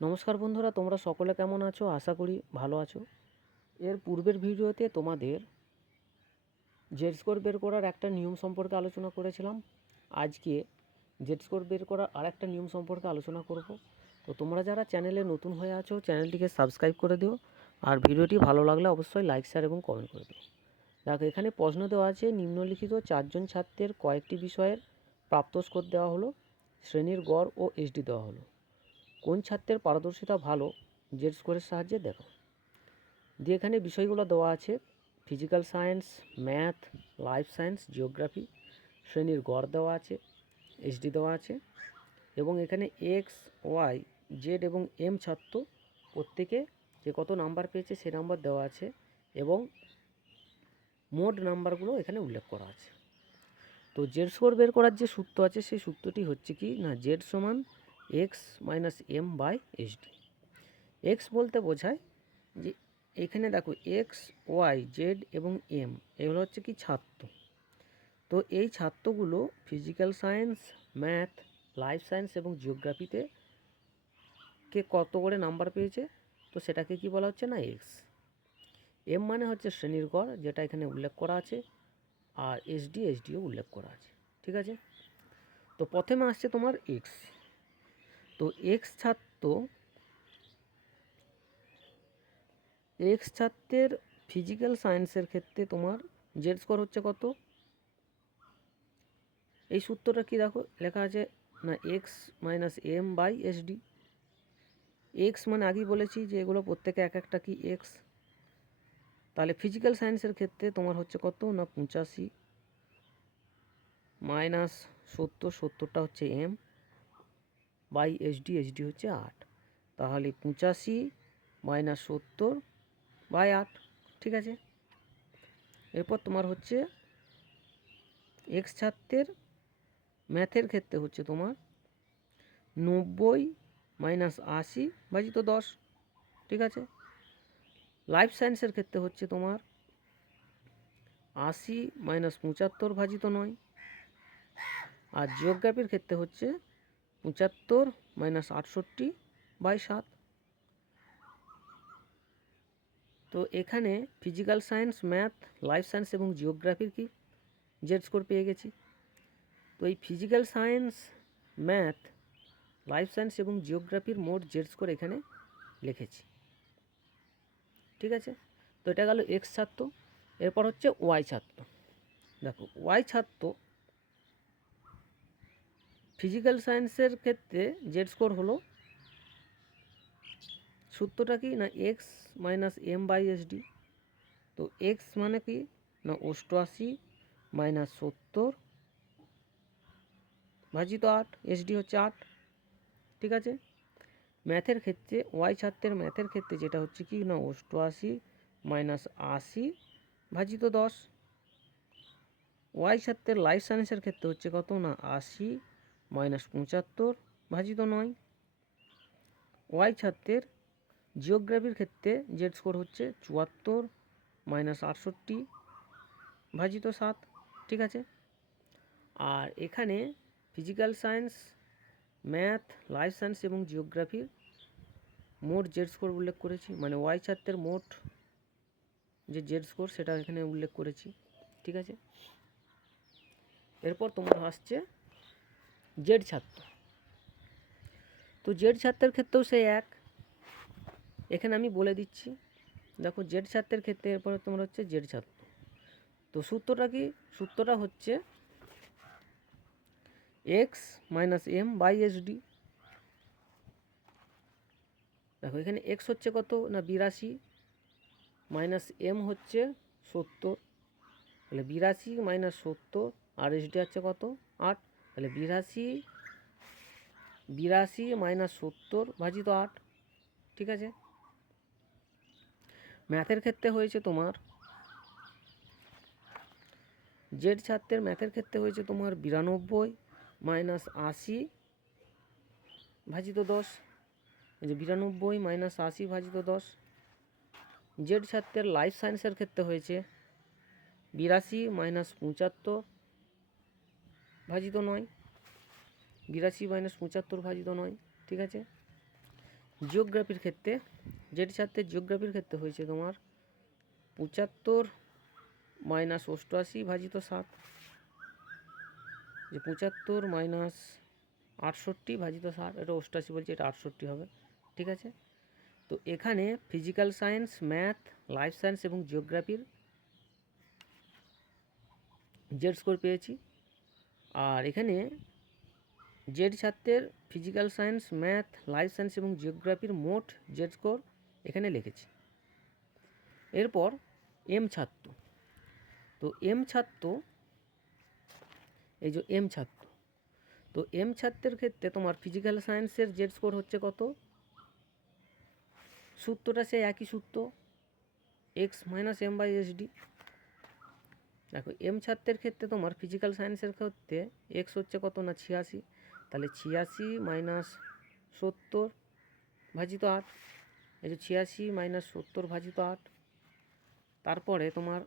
নমস্কার বন্ধুরা, তোমরা সকলে কেমন আছো? আশা করি ভালো আছো। এর পূর্বের ভিডিওতে তোমাদের জেড স্কোর বের করার একটা নিয়ম সম্পর্কে আলোচনা করেছিলাম। আজকে জেড স্কোর বের করার আরেকটা নিয়ম সম্পর্কে আলোচনা করব। তো তোমরা যারা চ্যানেলে নতুন হয়ে আছো, চ্যানেলটিকে সাবস্ক্রাইব করে দিও। আর ভিডিওটি ভালো লাগলে অবশ্যই লাইক শেয়ার এবং কমেন্ট করে দিও। দেখো, এখানে প্রশ্ন দেওয়া আছে, নিম্নলিখিত চারজন ছাত্রের কয়েকটি বিষয়ের প্রাপ্ত স্কোর দেওয়া হলো, শ্রেণির গড় ও এইচডি দেওয়া হলো। কোন ছাত্রের পারদর্শিতা ভালো জেড স্কোরের সাহায্যে দেখো। দিয়ে এখানে বিষয়গুলো দেওয়া আছে physical science math life science geography শ্রেণির গড় দেওয়া আছে এইচডি দেওয়া আছে, এবং এখানে এক্স ওয়াই জেড এবং এম ছাত্র প্রত্যেকে যে কত নাম্বার পেয়েছে সে নাম্বার দেওয়া আছে, এবং মোট নাম্বারগুলো এখানে উল্লেখ করা আছে। তো জেড স্কোর বের করার যে সূত্র আছে, সেই সূত্রটি হচ্ছে কি না জেড সমান X minus M by HD X বলতে বোঝায় যে এখানে দেখো এক্স ওয়াই জেড এবং এম এগুলো হচ্ছে কি ছাত্র। তো এই ছাত্রগুলো physical science math life science এবং জিওগ্রাফিতে কে কত করে নাম্বার পেয়েছে, তো সেটাকে কি বলা হচ্ছে না এক্স এম মানে হচ্ছে শ্রেণির গড়, যেটা এখানে উল্লেখ করা আছে, আর এসডি এসডিও উল্লেখ করা আছে, ঠিক আছে? তো প্রথমে আসছে তোমার এক্স তো এক্স ছাত্র এক্স ছাত্রের ফিজিক্যাল সায়েন্সের ক্ষেত্রে তোমার জেড স্কোর হচ্ছে কত? এই সূত্রটা কি দেখো? লেখা আছে না X minus M by SD X মানে আগেই বলেছি যে এগুলো প্রত্যেকে এক একটা কি এক্স তাহলে ফিজিক্যাল সায়েন্সের ক্ষেত্রে তোমার হচ্ছে কত? না পঁচাশি। মাইনাস সত্তর, সত্তরটা হচ্ছে এম বাই এইচডি এইচডি হচ্ছে আট। তাহলে পঁচাশি মাইনাস সত্তর বাই আট, ঠিক আছে? এরপর তোমার হচ্ছে এক্স ছাত্রের ম্যাথের ক্ষেত্রে হচ্ছে তোমার নব্বই মাইনাস আশি ভাজিত দশ, ঠিক আছে? লাইফ সায়েন্সের ক্ষেত্রে হচ্ছে তোমার আশি মাইনাস পঁচাত্তর ভাজিত নয়। আর জিওগ্রাফির ক্ষেত্রে হচ্ছে পঁচাত্তর মাইনাস আটষট্টি বাই সাত। তো এখানে physical science math life science এবং জিওগ্রাফির কি জেড স্কোর পেয়ে গেছি। তো এই physical science math life science এবং জিওগ্রাফির মোট জেড স্কোর এখানে লিখেছি। ঠিক আছে? তো এটা গেল এক্স ছাত্র, এরপর হচ্ছে ওয়াই ছাত্র। দেখো ওয়াই ছাত্র ফিজিক্যাল সায়েন্সের ক্ষেত্রে জেড স্কোর হলো সূত্রটা কি না X minus M by SD তো এক্স মানে কি? না অষ্টআশি মাইনাস সত্তর ভাজিত আট এসডি হচ্ছে আট, ঠিক আছে? ম্যাথের ক্ষেত্রে ওয়াই ছাত্রের ম্যাথের ক্ষেত্রে যেটা হচ্ছে কি? না অষ্টআশি মাইনাস আশি ভাজিত দশ। ওয়াই ছাত্রের লাইফ সায়েন্সের ক্ষেত্রে হচ্ছে কত? না আশি মাইনাস পঁচাত্তর ভাজিত নয়। ওয়াই ছাত্রের জিওগ্রাফির ক্ষেত্রে জেড স্কোর হচ্ছে চুয়াত্তর মাইনাস আটষট্টি ভাজিত সাত, ঠিক আছে? আর এখানে physical science, math, life science এবং জিওগ্রাফির মোট জেড স্কোর উল্লেখ করেছি মানে ওয়াই ছাত্রের মোট যে জেড স্কোর সেটা এখানে উল্লেখ করেছি, ঠিক আছে? এরপর তোমার আসছে জেড ছাত্র। তো জেড ছাত্রের ক্ষেত্রেও সেই এক। এখানে আমি বলে দিচ্ছি, দেখো জেড ছাত্রের ক্ষেত্রে এরপরে তোমার হচ্ছে জেড ছাত্র। তো সূত্রটা কি? সূত্রটা হচ্ছে X minus M by SD দেখো এখানে এক্স হচ্ছে কত না বিরাশি? মাইনাস এম হচ্ছে সত্তর। তাহলে বিরাশি মাইনাস সত্তর, আর এসডি হচ্ছে কত? আট। তাহলে বিরাশি বিরাশি মাইনাস সত্তর ভাজিত আট, ঠিক আছে? ম্যাথের ক্ষেত্রে হয়েছে তোমার, জেড ছাত্রের ম্যাথের ক্ষেত্রে হয়েছে তোমার বিরানব্বই মাইনাস আশি ভাজিত দশ যে বিরানব্বই মাইনাস আশি ভাজিত দশ, জেড ছাত্রের লাইফ সায়েন্সের ক্ষেত্রে হয়েছে বিরাশি মাইনাস পঁচাত্তর ভাজিত নয়। বিরাশি মাইনাস পঁচাত্তর ভাজিত নয়, ঠিক আছে? জিওগ্রাফির ক্ষেত্রে যেটি ছাত্রের জিওগ্রাফির ক্ষেত্রে হয়েছে তোমার পঁচাত্তর মাইনাস অষ্টআশি ভাজিত সাত। যে পঁচাত্তর মাইনাস আটষট্টি ভাজিত সাত, এটা অষ্টআশি বলছে, এটা আটষট্টি হবে, ঠিক আছে? তো এখানে physical science math life science এবং জিওগ্রাফির জেড স্কোর পেয়েছি। আর এখানে জেড ছাত্রের physical science, math, life science এবং জিওগ্রাফির মোট জেড স্কোর এখানে লিখেছি। এরপর এম ছাত্র। তো এম ছাত্র, এই যে এম ছাত্র, তো এম ছাত্রের ক্ষেত্রে তোমার ফিজিক্যাল সায়েন্সের জেড স্কোর হচ্ছে কত? সূত্রটা সেই একই সূত্র, X minus M by S D. দেখো এম ছাত্রের ক্ষেত্রে তোমার ফিজিক্যাল সায়েন্সের ক্ষেত্রে এক্স হচ্ছে কত না ছিয়াশি? তাহলে ছিয়াশি মাইনাস সত্তর ভাজিত আট। এই যে ছিয়াশি মাইনাস সত্তর ভাজিত আট। তারপরে তোমার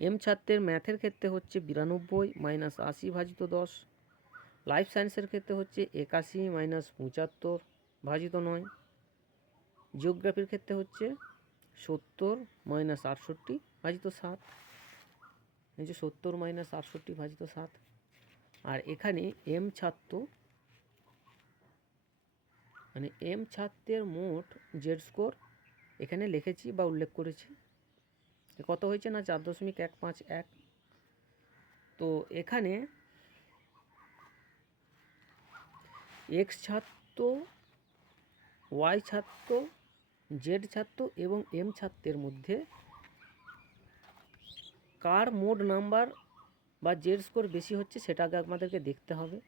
এম ছাত্রের ম্যাথের ক্ষেত্রে হচ্ছে বিরানব্বই মাইনাস আশি ভাজিত দশ। লাইফ সায়েন্সের ক্ষেত্রে হচ্ছে একাশি মাইনাস পঁচাত্তর ভাজিত নয়। জিওগ্রাফির ক্ষেত্রে হচ্ছে সত্তর মাইনাস আটষট্টি ভাজিত সাত। এই যে সত্তর মাইনাস আটষট্টি ভাজিত সাত। আর এখানে এম ছাত্র মানে এম ছাত্রের মোট জেড স্কোর এখানে লিখেছি বা উল্লেখ করেছি। কত হয়েছে না? চার দশমিক এক পাঁচ এক। তো এখানে এক্স ছাত্র ওয়াই ছাত্র জেড ছাত্র এবং এম ছাত্রের মধ্যে কার মোড নাম্বার বা জেড স্কোর বেশি হচ্ছে সেটা আগে আমাদেরকে দেখতে হবে।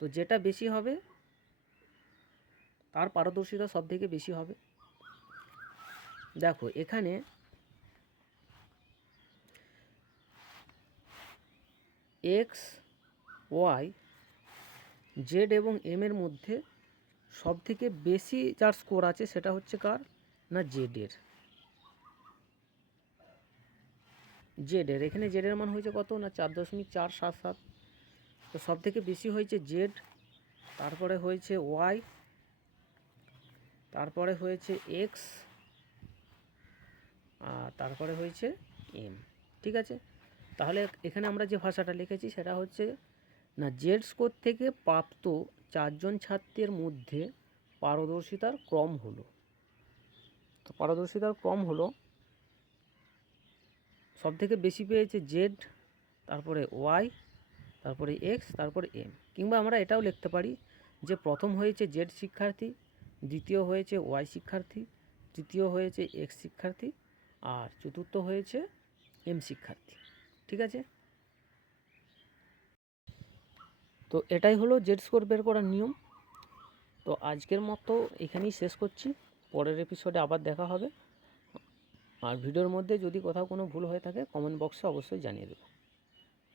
তো যেটা বেশি হবে, তার পারদর্শিতা সব থেকে বেশি হবে। দেখো, এখানে এক্স, ওয়াই, জেড এবং এম এর মধ্যে সব থেকে বেশি যার স্কোর আছে সেটা হচ্ছে কার? না, জেডের। জেডের। এখানে জেডের মান হয়েছে কত? না, চার দশমিক চার সাত সাত। তো সব থেকে বেশি হয়েছে জেড, তারপরে হয়েছে ওয়াই, তারপরে হয়েছে এক্স, আর তারপরে হয়েছে এম। ঠিক আছে? তাহলে এখানে আমরা যে ভাষাটা লিখেছি সেটা হচ্ছে না, জেড স্কোর থেকে প্রাপ্ত চারজন ছাত্রের মধ্যে পারদর্শিতার ক্রম হলো। তো পারদর্শিতার ক্রম হলো সব থেকে বেশি পেয়েছে জেড, তারপরে ওয়াই, তারপরে এক্স, তারপরে এম। কিংবা আমরা এটাও লিখতে পারি যে প্রথম হয়েছে জেড শিক্ষার্থী, দ্বিতীয় হয়েছে ওয়াই শিক্ষার্থী, তৃতীয় হয়েছে এক্স শিক্ষার্থী, আর চতুর্থ হয়েছে এম শিক্ষার্থী। ঠিক আছে? তো এটাই হলো জেড স্কোর বের করার নিয়ম। তো আজকের মতো এখানেই শেষ করছি। পরের এপিসোডে আবার দেখা হবে। আর ভিডিওর মধ্যে যদি কোথাও কোনো ভুল হয়ে থাকে কমেন্ট বক্সে অবশ্যই জানিয়ে দেবো।